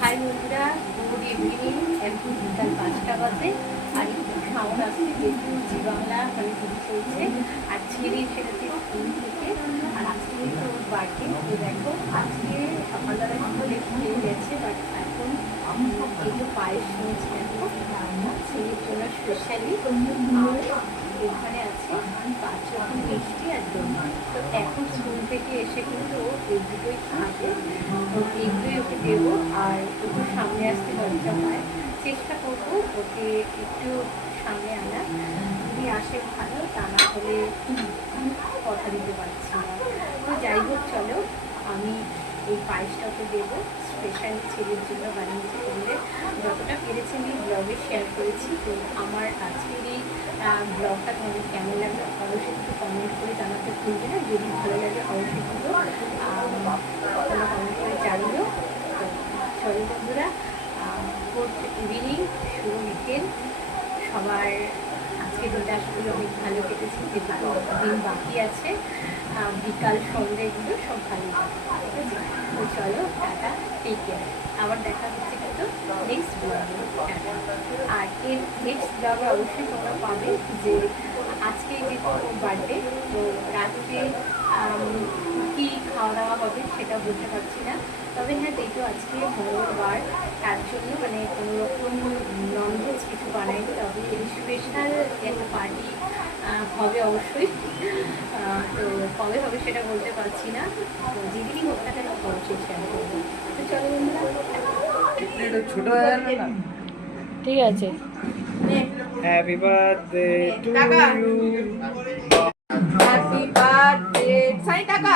High বন্ধুরা, good evening. এখন বিকাল 5টা বাজে আর একটু সাউন্ড আসছে যেহেতু জি বাংলা মানে টিভি চলছে আর ছেড়ে সেটাতে স্কুল থেকে। আর আজকে তো বার্থডে, তো দেখো আজকে সকালবেলা কিন্তু একটু খেয়ে গেছে, বাট এখন একটু পায়েস নিয়েছি দেখো ছেলের জন্য স্পেশালি। ওখানে আছে 5 রকম মিষ্টি আর দই। তো এখন স্কুল থেকে এসে কিন্তু এই দুটোই খাবে, তো এইগুলোই ওকে দেবো। আর একটু সামনে আসতে দরজা হয়, চেষ্টা করবো ওকে একটু সামনে আনা, যদি আসে ভালো, তা না হলে কথা দিতে পারছি না। তো যাই হোক চলো, আমি এই পায়েসটা ওকে দেবো, স্পেশালি ছেলের জন্য বানিয়েছি বললে। যতটা পেরেছি আমি ব্লগে শেয়ার করেছি। তো আমার আজকের এই ব্লগটা তোমাদের কেমন লাগলো অবশ্যই একটু কমেন্ট করে জানাতে ভুলবে না। যদি ভালো লাগে অবশ্যই কিন্তু কমেন্ট করে জানিও। তো চলো বন্ধুরা, গুড ইভিনিং, শুভ বিকেল সবার। আজকে দিনটা আসলে অনেক ভালো কেটেছে, যেটুকু দিন বাকি আছে বিকাল সন্ধ্যা এগুলো সব ভালো যাবে, ঠিক আছে? তো চলো টাটা, টেক কেয়ার। আবার দেখা হচ্ছে কিন্তু নেক্সট ব্লগে। আর এর নেক্সট ব্লগে অবশ্যই তোমরা পাবে যে আজকে যেহেতু বার্থডে, তো রাত্রে কী খাওয়া দাওয়া হবে সেটা বলতে পারছি না। তবে হ্যাঁ, যেহেতু আজকে মঙ্গলবার, তার জন্য মানে কোনো রকম ননভেজ কিছু বানাইনি, তবে স্পেশাল একটা পার্টি হবে অবশ্যই। তো কবে হবে সেটা বলতে পারছি না, তো যেদিনই হোক না কেন অবশ্যই শেয়ার করবো। তো চলো বন্ধুরা, ছোট হয়ে যাবে না। ঠিক আছে। Happy birthday to you. Happy birthday. সাই টাকা